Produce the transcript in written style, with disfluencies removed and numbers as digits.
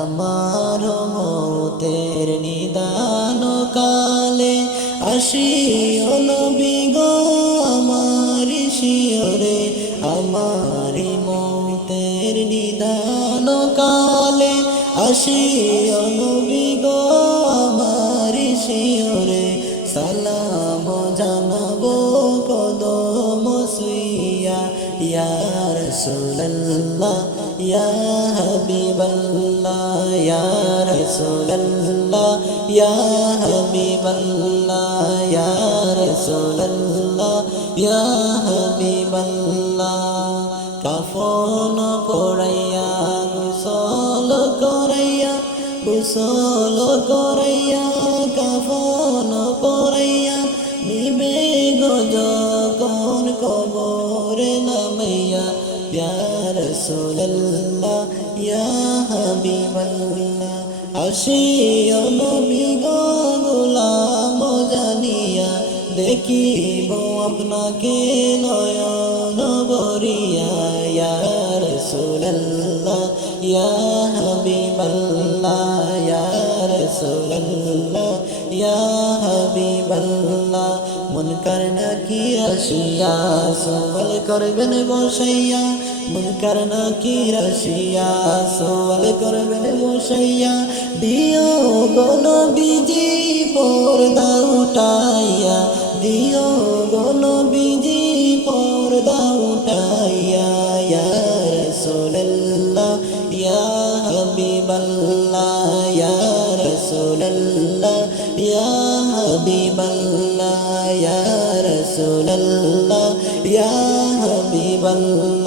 আমার মৌতের নিদান কালে আসিও নবী গো আমার শিয়রে আমার মৌতের নিদান কালে আসিও নবী গো আমার শিয়রে সালাম জানাবো কদম সুইয়া ইয়া রাসূলুল্লাহ ইয়া হাবিবাল্লাহ ইয়া রাসূলুল্লাহ ইয়া হাবিবাল্লাহ ইয়া রাসূলুল্লাহ ইয়া হাবিবাল্লাহ কাফন পরাইয়া গোসল করাইয়া কাফন পরাইয়া নিবে যখন কবরে নামাইয়া ইয়া রাসূলুল্লাহ ইয়া হাবিবাল্লাহ আসিও নবী গো গোলাম জানিয়া দেখিব আপনাকে নয়ন ভরিয়া ইয়া রাসূলুল্লাহ ইয়া হাবিবাল্লাহ ইয়া রাসূলুল্লাহ ইয়া হাবিবাল্লাহ মুনকার নাকির আসিয়া সওয়াল করবেন বসাইয়া মুনকার নাকির আসিয়া সওয়াল করবেন বসাইয়া দিও গো নবীজি পর্দা উঠাইয়া দিও গো নবীজি পর্দা উঠাইয়া ইয়া রাসূলুল্লাহ ইয়া হাবিবাল্লাহ ইয়া রাসূলুল্লাহ ইয়া হাবিবাল্লাহ ইয়া রাসূলুল্লাহ ইয়া হাবিবাল্লাহ